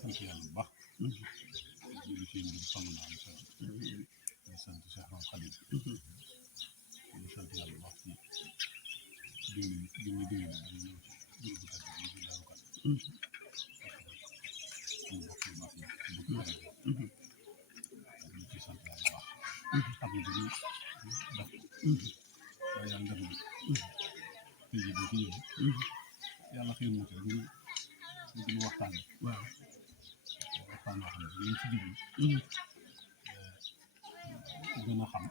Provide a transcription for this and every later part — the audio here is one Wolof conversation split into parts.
sant yàlla bu baax di ci ngir sallallahu alayhi wa sallam di sant Cheikh Khadim di sant yàlla bu baax ci di ñu digal ñu ñëw ci groupe bi ci Daaru Kan suñu bokk yu baax yi ci bëgg ñu ci sant yàlla bu baax ak ñu dañuy def waaye yàlla def na fii ji boo ci ñëwee yàlla xëy na rek ñu gën a waxtaan waaw waxtaan yoo xam ne dañ ci jublu gën a xam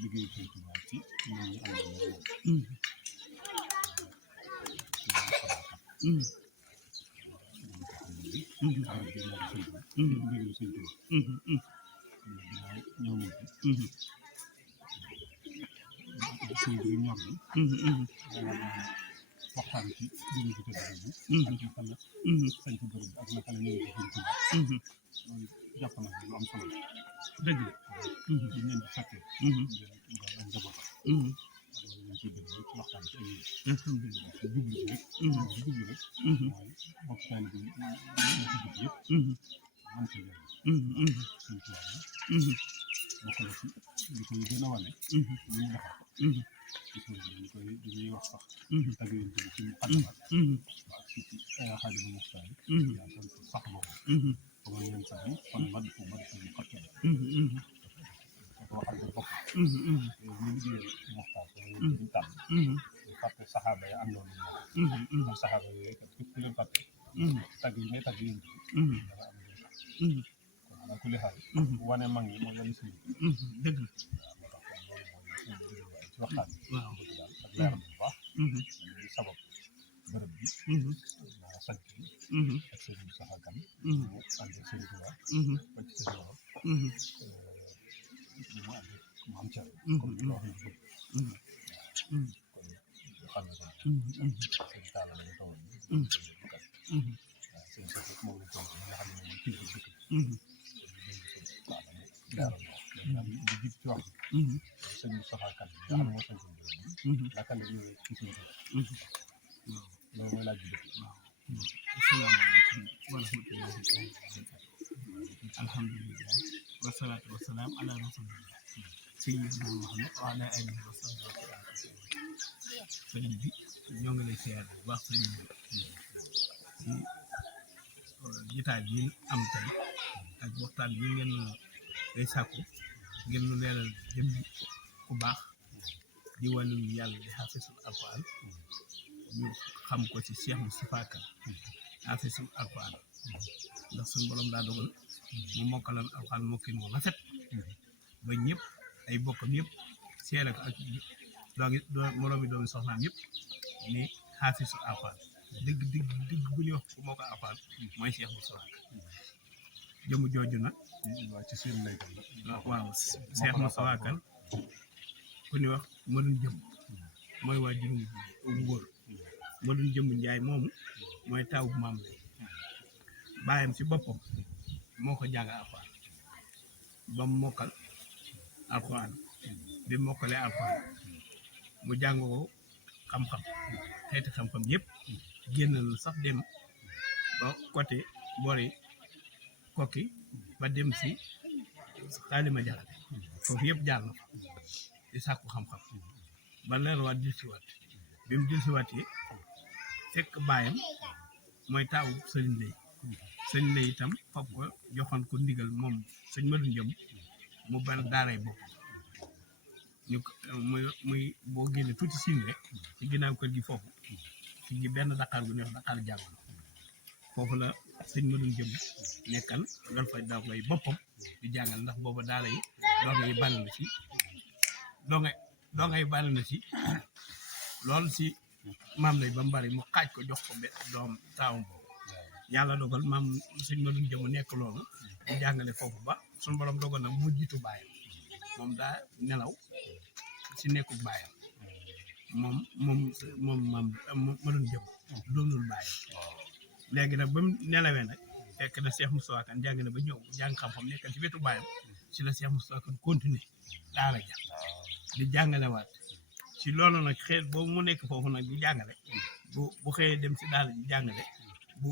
liggéeyu Sëñ Tuubaa ci ñoom ñu am na moom waxtaan ci jëme ci tëdd bi ak naka la sañ ci bërëb ak naka la ñëw ci Sëñ Tuubaa loolu jàpp na lu am solo dëgg la di leen di fekkee ak njaboot loolu lañ ciy dëgg ci waxtaan ci ay ci jublu rek jublu rek mooy bokk taan bi ñu ci jub yëpp man ci jëriñ Sëñ Tuubaa bokk na ci li koy gën a wane li ñu defar dañuy wax sax tag yéen ci ci muqaddimaat ak ci Xaadimu Muxtaar yaa sant sax boobu comme yéen sax yi kon mad fu mad fu mu xatte ko waxal nga bopp ñu liggéey Muxtaar ko ñu tàmm fàtte saxaaba yi àndoon moom saxaaba yooyu kat képp ku leen fàtte tag yi ngay tag yéen dana am kon ala kulli xaal wane mag ñi mooy wane si dëgg ci waxtaan bi waaw daal ak leeral bu baax li sabab bërëb bi maa sant bi ak seen Moustapha Kane mu ànd ak Sëñ Tuubaa ba ci seen loxo ñu mu ànd mu am car comme ni wax na bëgg kon xam ne kon seen taala lañu toog kat waaw seen sa moom lañ toog nga xam ne moom kii bi dëkk leeral di jib ci wax Sëñ Moustapha Kane nga xam ne moo sant naka la ñëwee ci Sëñ Tuubaa loolu mooy laaj bi dëkk asalaamaaleykum wa rahmatullahi alhamdulillah wasalaatu wasalaam ala rasulillah sayyidina Muhammad wa ala alihi wa sahbihi sëriñ bi ñoo ngi lay seer bu baax sëriñ bi ci jitaay bi am tey ak waxtaan bi ngeen day sàkku ngeen nu leeral jëm ku baax di wàllu yàlla di xaafisul alquran ñu xam ko ci Cheikh Moustapha Kane xaafisul alquran ndax suñu borom daa dogal mu mokkalan alquran mokkin mu rafet ba ñëpp ay bokkam yëpp seere ko ak moroomi doomi soxnaam yëpp ni xaafisul alquran dëgg bu ñuy wax ku moo ko alquran mooy Cheikh Moustapha Kane jëmu jooju nag ci seen lay waaw Cheikh Moustapha Kane ku ñuy wax Madun Jëm mooy waa juróom bu góor Madun Jëm Njaay moomu mooy taw maam lay baayam ci boppam moo ko jàng alxuraan ba mu mokkal alxuraan bi mokkalee alxuraan mu jàng ko xam-xam xeeti xam-xam yëpp génn na sax dem ba côté boori kokki ba dem si xaalima jaxate foofu yëpp jaar na fa di sàkku xam-xam ba leer waat dil siwaat bi mu dil siwaatee fekk baayam mooy taawu sëriñ lay itam foofu ko joxoon ko ndigal moom sëñ Madun Jëm mu benn daaray bopp ñu muy boo génne tuuti siin rek ci ginnaaw kër gi foofu ci gi benn daqaar gu neex daqaar jàng foofu la sëñ Madun Jëm nekkan loolu fa daw lay boppam di jàngal ndax booba daara yi doongay bàll na ci doongay bàll na ci loolu si maam lay ba mbari mu xaaj ko jox ko doom taawam boobu yàlla dogal maam sëñ Madun Jëm nekk loolu di jàngale foofu ba suñu borom dogal nag mu jiitu baayam moom daa nelaw si nekku baayam moom maam Madun Jëm doonul baayam léegi nag ba mu nelawee nag fekk na Cheikh Moustapha Kane jàng na ba ñëw jàng xam-xam nekkal ci wetu baayam si la Cheikh Moustapha Kane continuer daara ja di jàngalewaat si loolu nag xeet boobu mu nekk foofu nag di jàngale bu xëyee dem si daara ji jàngale bu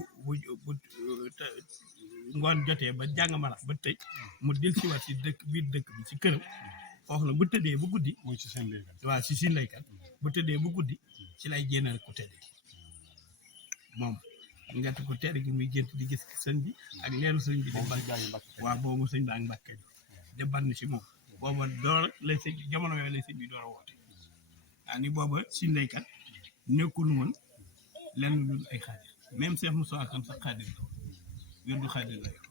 ngoon jotee ba jàng marax ba tëj mu del si waat si biir dëkk bi si këram foofu nag bu tëddee bu guddi mooy ci seen laykat waaw si sin laykat bu tëddee bu guddi ci lay génnal ku tedd gi moom ngett ku tedd gi muy gént di gis sëñ bi ak leenu sëñ bi di waaw boobu sëñ baa ngi Mbàkke de bann si moom booba door lay sëñ jamono yooyu lay sëñ bi door a woote waa ni booba sin laykat nekkul woon lenn lu ay xaadir même Cheikh Moussa Kane sax xaadir la wirdu xaadir la yor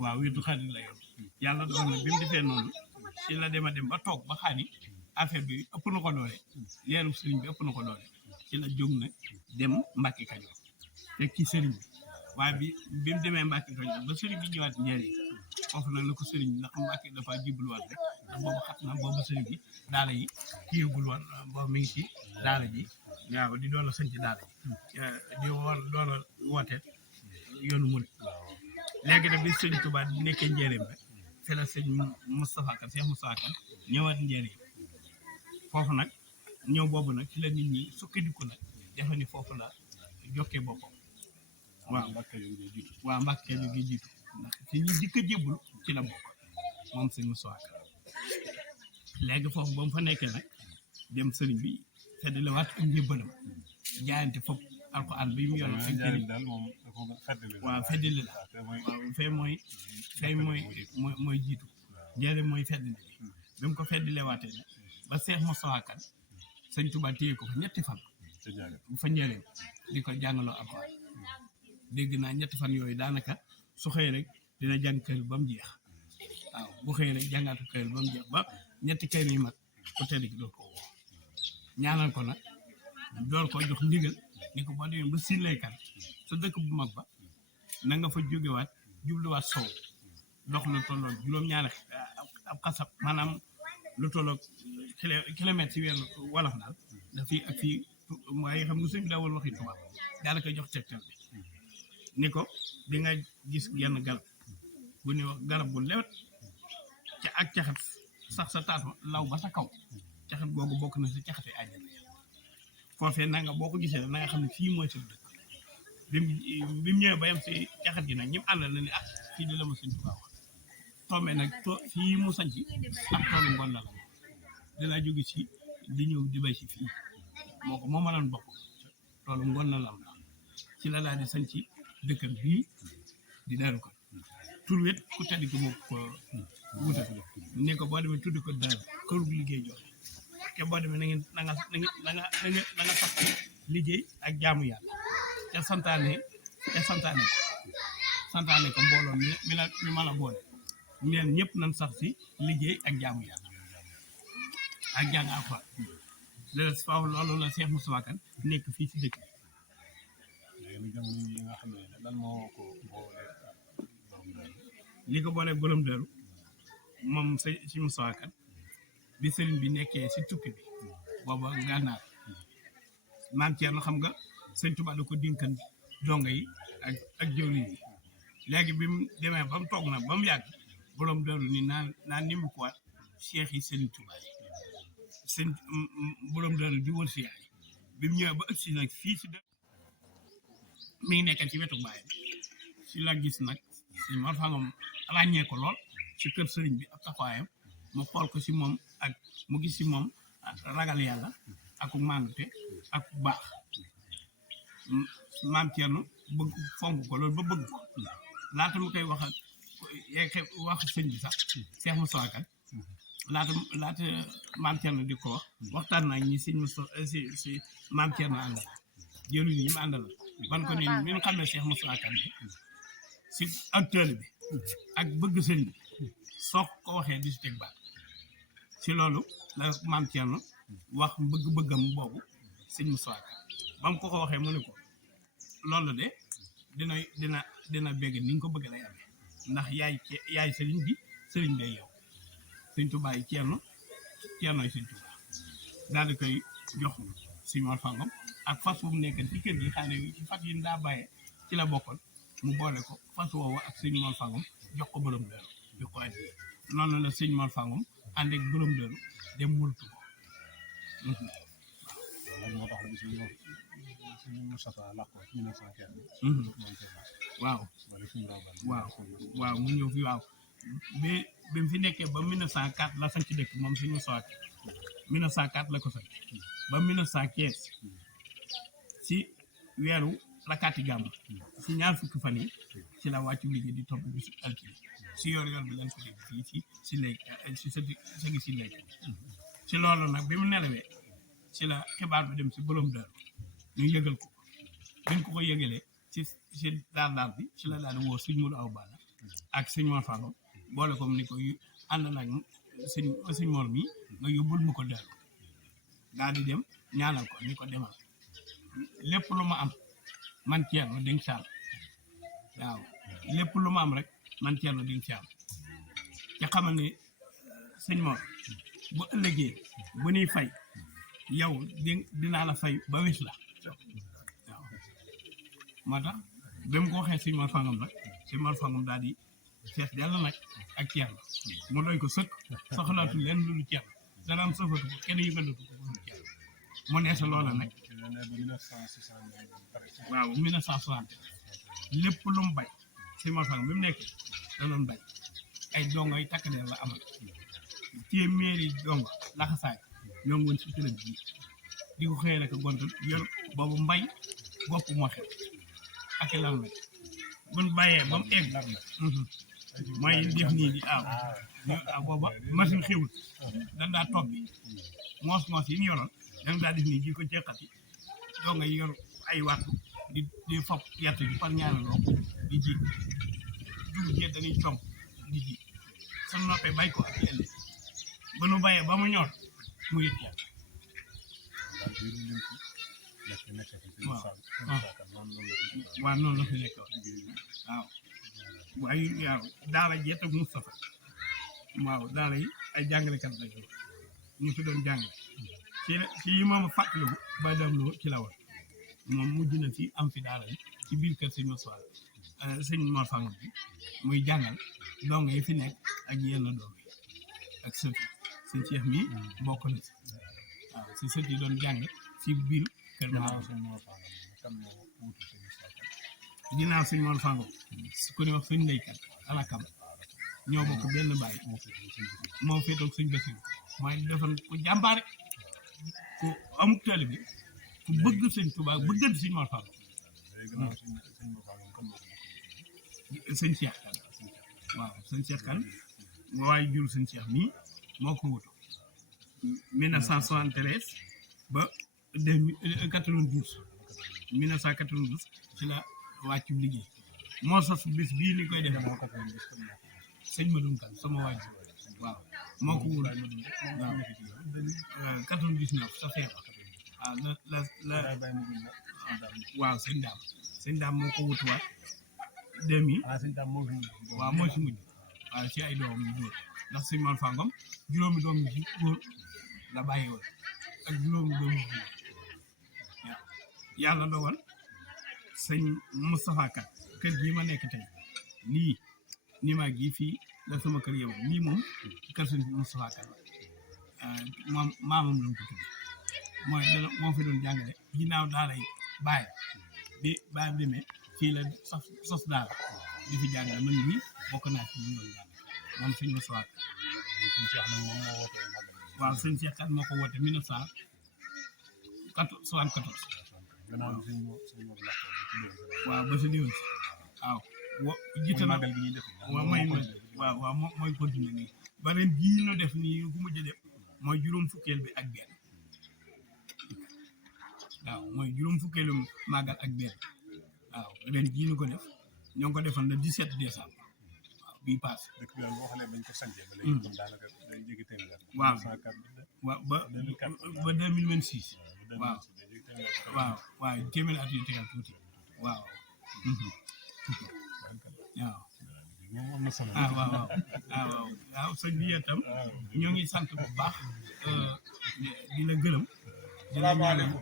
waaw wirdu xaadir la yor yàlla doon na bi mu defee noonu ci la dem a dem ba toog ba xaani affaire bi ëpp na ko doole leeru sëriñ bi ëpp na ko doole ci la jóg na dem Mbàkke Kajoor fekk ci sëriñ bi waaye bi mu demee Mbàkke Kajoor ba sëriñ bi ñëwaat njëriñ foofu nag la ko sëriñ bi ndax Mbàkke dafa jibluwaat rek ndax boobu xat na boobu sëriñ bi daara yi kiyagul woon boobu mi ngi ci daara ji waaw di doon la sañ ci daara ji di doon la woote yoonu murid léegi nag bi sëñ Tuubaa nekkee njëriñ rek fi la sëñ Moustapha Kane Cheikh Moustapha Kane ñëwaat njëriñ foofu nag ñëw boobu nag ci la nit ñi sukkandiku nag defe ni foofu la jokkee boppam waaw waaw Mbàkke bi gi jiitu ndax ci ñi jëkk a jébbalu ci la bokk moom sëñ Moustapha Kane léegi foofu ba mu fa nekkee nag dem sëriñ bi feddali waat ak njébbalam jaayante fopp alxuraan bi mu yoroon ak jëriñ waaw feddali la waaw fee mooy jiitu njëriñ mooy feddali bi mu ko feddale waatee nag ba Seex Moustapha Kane sëñ Tuubaa téye ko fa ñetti fan bu fa njëriñ di ko jàngaloo alxuraan dégg naa ñetti fan yooyu daanaka su xëy rek dina jàng kër ba mu jeex waaw bu xëy rek jàngaatu kër ba mu jeex ba ñetti kër yi mat ku tedd gi doon ko woo ñaanal ko nag door ko jox ndigal ni ko boo demee ba Siin Laykat sa dëkk bu mag ba na nga fa jógewaat jubluwaat sow dox lu tolloog juróom-ñaari ab xasab maanaam lu tolloog kilomètre si weeru wolof daal da fii ak fii waaye xam nga sëñ bi daawul waxi tubaab daal koy jox tegtal bi ni ko di nga gis genn garab bu ñuy wax garab bu lewet ca ak caxat sax sa taat law ba sa kaw caxat googu bokk na si caxate àjjana foofee na nga boo ko gisee na nga xam ne fii mooy sa dëkk bi mu ñëwee ba yem si caxat gi nag ñi mu àndal na ne ah fii di la ma sëñ Tuubaa wax tombee nag fii mu sanc ak toolu ngoon la dinaa jóge si di ñëw di bay si fii moo mënoon bokk toolu ngoon la ci la laa di sanc dëkkam bii di Daaru Kane tur wet ku tedd ki moo ko wutal ne ko boo demee tuddi ko Daaru kërug liggéey joxe te boo demee na nga sax liggéey ak jaamu yàlla te santaane ko mbooloo mi mën a boole neen ñëpp nañ sax si liggéey ak jaamu yàlla ak jàng alxuraan léegi faaw loolu la Cheikh Moustapha Kane nekk fii ci dëkk li ko boole borom Daaru moom si Moustapha Kane bi sëriñ bi nekkee si tukki bi booba gànnaar maam Thierno xam nga sëñ Tuubaa da ko dénkan donga yi ak jëwriñ yi léegi bi mu demee ba mu toog na ba mu yàgg borom Daaru ni naan ni mu ko waat cheikh yi sëriñ Tuubaa yi sëñ borom Daaru di wër si yaay bi mu ñëwee ba ëgsi nag fii si dëkk mi ngi nekkan ci wetu baay si la gis nag si Mor Fangam ràññee ko lool si kër sëriñ bi ab taxawaayam mu xool ko si moom ak mu gis si moom ragal yàlla ak maandute ak baax maam Thierno bëgg fonk ko loolu ba bëgg ko laata mu koy wax sëñ bi sax Cheikh Moustapha Kane laata maam Thierno di ko waxtaan naa ñi sëñ Moustapha si maam Thierno àndal jëluñu ñi mu àndal ban ko ni mi xam ne Cheikh Moustapha Kane si ak tëll bi ak bëgg sëñ bi soo ko waxee di si teg baat si loolu la maam Thierno wax bëgg-bëggam boobu sëñ Moustapha Kane ba mu ko waxee mu ne ko loolu de dina bégg ni nga ko bëgg lay amee ndax yaay sëriñ bi sëriñ day yow sëñ Tuubaa yi Thiernoy sëñ Tuubaa daal di koy jox si Mor Fangam ak fas wu mu nekk ci kër gi xam ne ci fas yi daa bàyyee ci la bokkoon mu boole ko fas woowu ak sëñ Mor Fangam jox ko borom Daaru jox ko addi noonu la sëñ Mor Fangam ànd ak borom Daaru dem multu ko suñu Moustapha làqoo 1915 waaw waaw mu ñëw fi waaw bi mu fi nekkee ba 1904 la sañ ci dëkk moom suñu soot 1904 la ko sañ ba 1915 ci weeru rakkaati gàmm ci ñaar fukki fan yi ci la wàccu liggéey di topp bisu altine ci yor bi leen ko dégg fii ci léegi ci sëgi si léegi ci loolu nag bi mu nelawee ci la xibaar bi dem ci borom dër ñu yëgal ko biñ ko yëgalee ci daal bi ci la daal di woo sëñ Modou Awa Balla ak sëñ Mor Fallou boole ko ni ko ànd nag sëñ Mor mi nga yóbbul mu ko dër daal di dem ñaanal ko ni ko demal lépp lu ma am man Thierno Dieng Sall waaw lépp lu ma am rek man Thierno Dieng Sall ca xamal ne sëñ Mor bu ëllëgee bu ñuy fay yow dinaa la fay ba wis la waaw moo tax ba mu ko waxee sëñ Mor Fangam nag sëñ Mor Fangam daal di fees dell nag ak Thierno mu doy ko sëkk soxlaatu leen lu dul Thierno dara am safatu ko kenn yëgalatu ko lu dul Thierno mu nees loola nag waaw 1960 lépp lu mu bay sëñ Mor Fangam bi mu nekkee da doon bay ay dongo yi takk der la amal téeméeri dongo laxasaay ñoo ngi woon si këram bii di ko xëy rek gontul yor boobu mbay bopp moo xew ak i lan la buñ bàyyee ba mu egg mooy def nii di booba machine xewul dañ daa toog bi moos yi ñu yoroon dañ daa def nii di ko jeqati doo nga yor ay waxtu di fopp gerte gi par ñaari loo di ji dugub ji dañuy comp di ji su noppee bay ko ak ëllëg ba nu bàyyee ba mu ñor mu yëg yàlla waaw noonu la fi nekk waaw waaye waaw daara jeet ak Moustapha waaw daara yi ay jàngalekat la ñu fi doon jàngale ci yi moom fàttaliku ba dem loo ci la woon moom mujj na fi am fi daara yi ci biir kër sëñ Moussa sëñ Mor Fangam bi muy jàngal dong yi fi nekk ak yenn doom yi ak sët yi sëñ Cheikh mi bokk na ci waaw si sët yi doon jàng ci biir kër ginnaaw sëñ Mor Fangam ku ne wax sëñ ndeykat alakam ñoo bokk benn baay moo féetoog sëñ Bassirou mooy defoon ku jàmbaare ku amuk taalibe bi ku bëgg sëñ Tuubaa bëggante sëñ Mor Fangam sëñ Cheikh kan waaw sëñ Cheikh kan waaye jur sëñ Cheikh mii moo ko wutu 1973 ba 1992 ci la wàccu liggéey moo sos bis bii ni koy def sëñ Madoum Kane sama waajur waaw moo ko wut waaw 99 sa feebar waaw la waaw sëñ daam moo ko wutuwaat 2000 waaw moo ci mujj waaw ci ay doom yu góor ndax sëñ Mor Fangam juróomi doom yu góor la bàyyi woon ak juróomi doom yu góor waaw yàlla dogal sëñ Moustapha Kane kër gii ma nekk tey lii ni ma gi fii la sama kër yow lii moom kër sëñ Moustapha Kane moom maamam lañ ko tudd moo fi doon jàngale ginnaaw daara yi bàyyi bi bàyyi demee fii la sos daara di fi jàngale man mii bokk naa ci ñu doon jàngale moom sëñ Moustapha Kane waaw sëñ Cheikh Kane moo ko woote 1974 waaw ba si déwén si waaw jiite na waaw waaw mooy continuer nii ba ren jii ñu def nii ku mujj def mooy juróom fukkeel bi ak benn waaw mooy juróom fukkeelu màggal ak benn waaw ren jii ñu ko def ñoo ngi ko defoon le 17 décembre waaw bii passé waaw waaw ba 2026 waaw waaw téeméeri at yu tegal tuuti waaw waaw sëñ bi itam ñoo ngi sant bu baax di la gërëm di la ñaanal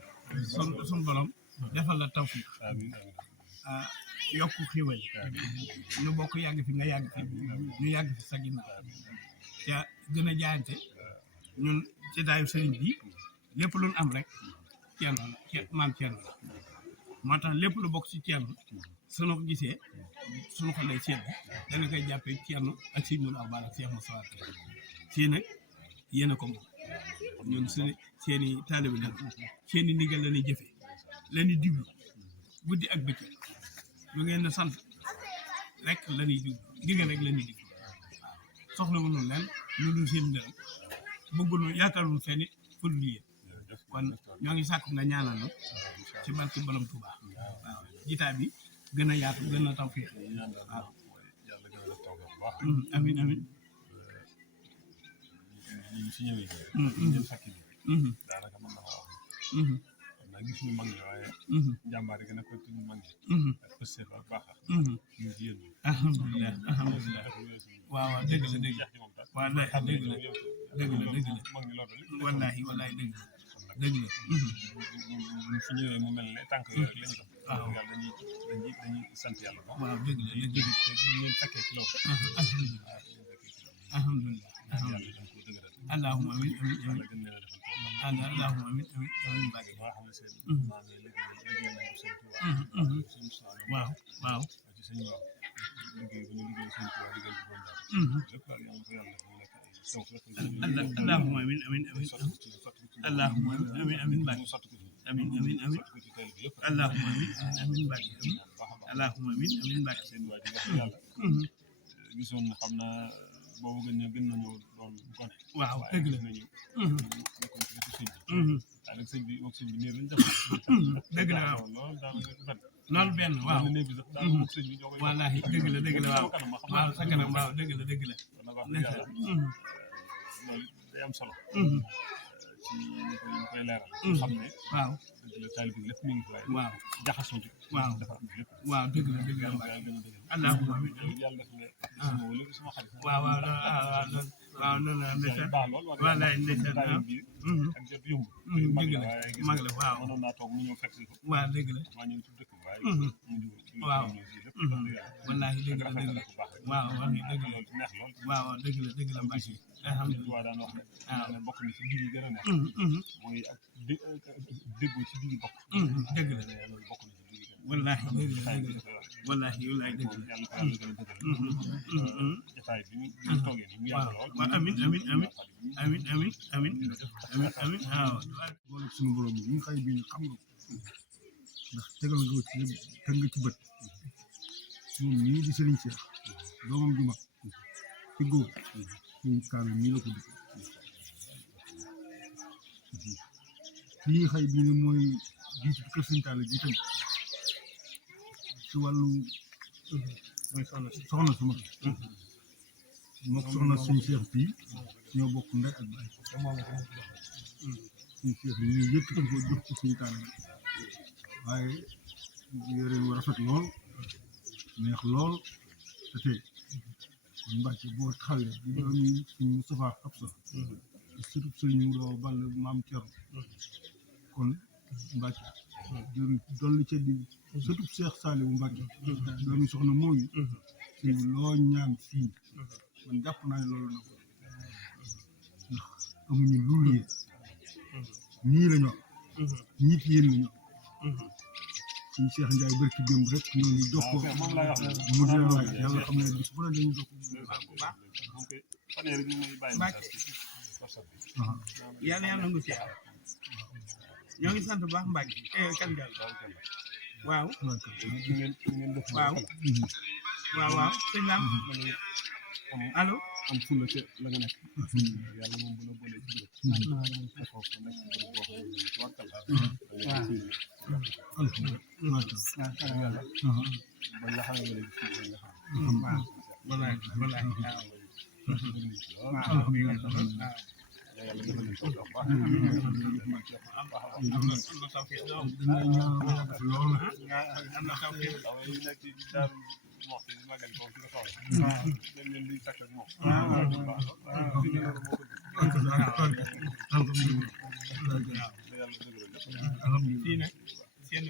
sun borom defal la tawfiq yokku xiwal ñu bokk yàgg fi nga yàgg fi ñu yàgg fi sa ginnaaw te gën a jaayante ñun ci daayu sëriñ bi lépp luñ am rek Thierno la maam Thierno la moo tax lépp lu bokk ci Thierno sunu ko gisee sunu xol lay sedd dana koy jàppee Thierno ak si ñun Abal ak Cheikh Moussa fii nag yéen a ko moom ñun seen i taalibe la seen i ndigal la ñuy jëfe la ñuy diglu guddi ak bëccëg lu ngeen sant rek la ñuy diglu ndigal rek la ñuy diglu waaw soxla wu ñu leen lu dul seen ngërëm bëggul yaakaarul fenn fu dul yéen kon ñoo ngi sàkk nga ñaanal ñu ci barke Borom Touba waaw jitaa bi gën a yaatu gën a taw fii waaw amin amin ñu fi ñëwee ñu fekk daanaka mën na ko wax xam naa gis ñu mag ñi waaye jàmbaar yi gën a ko ci mag ñi ak pëstéef ak baax ñu ci yéen alhamdulilah alhamdulilah waaw dëgg la dëgg wallahi dëgg la dëgg la dëgg la mag ñi loolu wallahi wallahi dëgg la dëgg la ñu fi ñëwee mu mel ne tànk yooyu lañu dox waaw yàlla dañuy sant yàlla ba waaw dëgg la dëgg la ñu leen fekkee ci loolu alhamdulilah alhamdulilah yàlla dañ ko dëgëral allahumma amin amin yàlla amin gën leen a defal ko allahumma amin amin amin Mbacke nga xam ne seen maam yi liggéey nañ ko seen Tuubaa suñu soxla waaw waaw ci seen waaw liggéey bu ñu liggéey seen Tuubaa liggéey ci borom daal lépp daal yàlla ko yàlla def mu nekk ay taw fekk allahumma amin amin amin allahumma amin amin Mbacke amin amin amin allahumma amin amin Mbacke amin allahumma amin amin Mbacke seen waa ji wax yàlla gisoon na xam naa boobu gën nañoo doon gone waaw dëgg la nañu nekkoon ci wetu sëñ bi waaye nag sëñ bi moom sëñ bi néew lañ def dëgg la waaw loolu daanaka benn loolu benn waaw néew bi sax daanaka moom sëñ bi ñoo koy wallahi dëgg la waaw waaw sa kanam waaw dëgg la kon nag wax dëgg yàlla loolu day am solo ci ñu koy leeral xam ne waaw dëgg la taalibe bi lépp mi ngi fi waaye waaw jaxasoo ci waaw dafa am lépp waaw dëgg la allahumma amin yàlla def ne sama wala sama xarit waaw waaw waaw noonu la ndeysaan wallaay ndeysaan ak jot yomb dëgg la mag la waaw mënoon naa toog mu ñëw fekk si ko waaw dëgg la maa ñëw ci dëkk bi waaye mu ñëw ci waaw lépp wallaahi dëgg la dëgg la waaw wax ni dëgg la neex lool waaw dëgg la Mbacke alhamdulilah daan wax ne bokk na ci biir yi gën a neex mooy ak déggoo ci biir bokk dëgg la loolu bokk na ci biir wallaahi dëgg la wallaahi wallaahi dëgg la yàlla ko yàlla gën a dëggal jotaay bi ñu toogee ni mu yàgg lool waaw amin amin amin amin amin amin amin amin waaw boole suñu borom bi ñu xëy bi ñu xam nga ndax tegal nga ci teg nga ci bët moom ñii di Serigne Cheikh doomam ju mag ci góor suñu kaamil nii la ko def lii xëy bi ne mooy jiitu kër Sëñ Talla ji tam ci wàllu mooy soxna su mag mook soxna suñu Cheikh fii ñoo bokk ndey ak baay suñu Cheikh yi ñu yëkkati ko jox ci Sëñ Talla waaye yore wu rafet lool neex lool te tey kon Mbacke boo taxawee di doomi suñu Moustapha Absa surtout sëriñ Moudou Balla maam Thierno kon Mbacke jëru dolli ca di surtout Cheikh Saliou Mbacke doomi soxna mooyu si loo ñaan fii man jàpp naa ne loolu na ko ndax amuñu lu yéen ñii la ñoo ñiit yéen la ñoo suñu Cheikh Ndiaye barki démb rek ñooñu jox ko mu dee waay yàlla xam ne bis bu ne dañu jox ko yàlla nangu ci ñoo ngi sant bu baax Mbacke kan jàll waaw waaw waaw sëñ Lam allo am fulla ca la nga nekk yàlla moom bu la boolee ci bërëb foofu nekk bërëb boo xam ne warkal yàlla bañ la xamee léegi fii bañ la xam walaay walaay yàlla defal leen toog baax am na taw yi nekk ci daaru mox ci magal ko ci ko soxla dañ leen di takk ak moom fii nag seen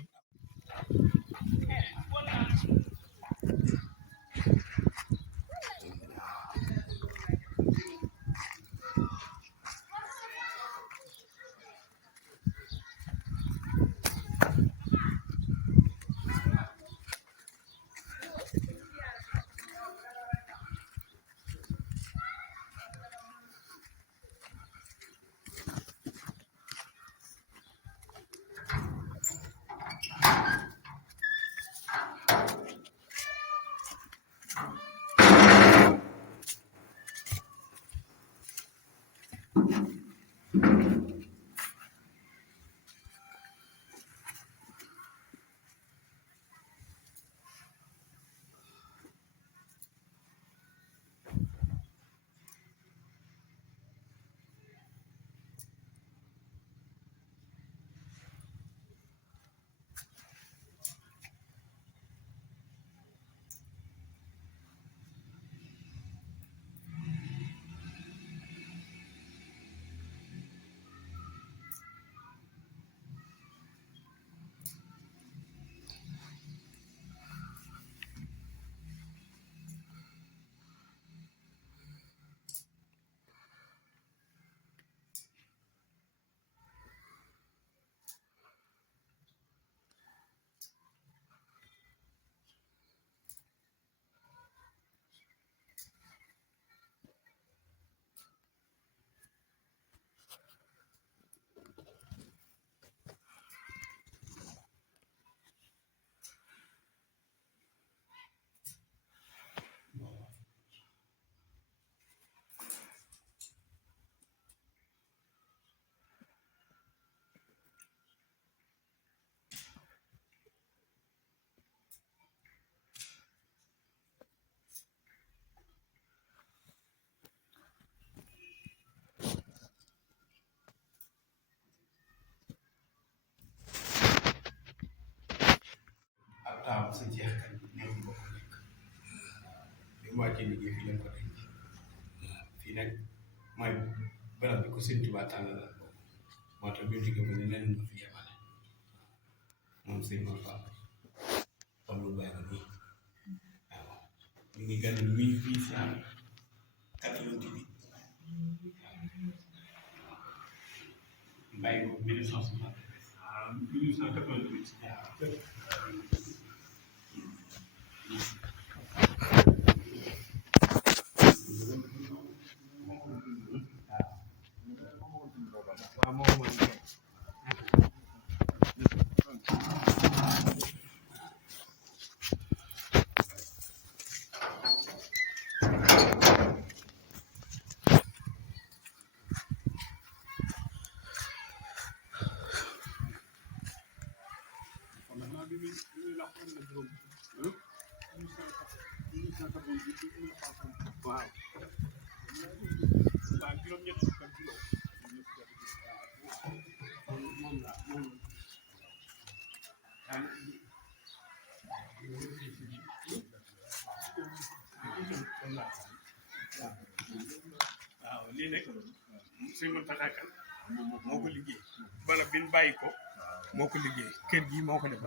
sa jeex kan ñoo bokk nekk bi mu wàccee liggéey fii lañ ko denc fii nag mooy barab bi ko Sëñ Tuubaa tànnalal boobu moo tax bi mu jógee ko ne nen ma fi yemale moom sëñ Mor Fall kon lu bàyyi ko nii waaw ñu ngi gën 1888 bàyyi ko 1960 waaw waaw lii nag sëñ Mountakha Kane moo ko liggéey bala bin bàyyi ko moo ko liggéey kër gi moo ko def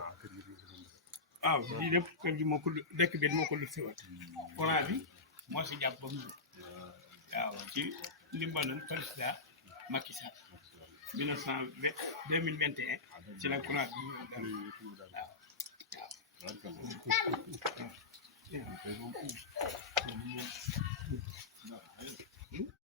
waaw lii lépp kër gi moo ko dëkk bi moo ko lu siwat courant bi moo si jàpp ba mu waaw ci ndimbalal président Macky Sall 2021 ci la courant bi ñëw dal waaw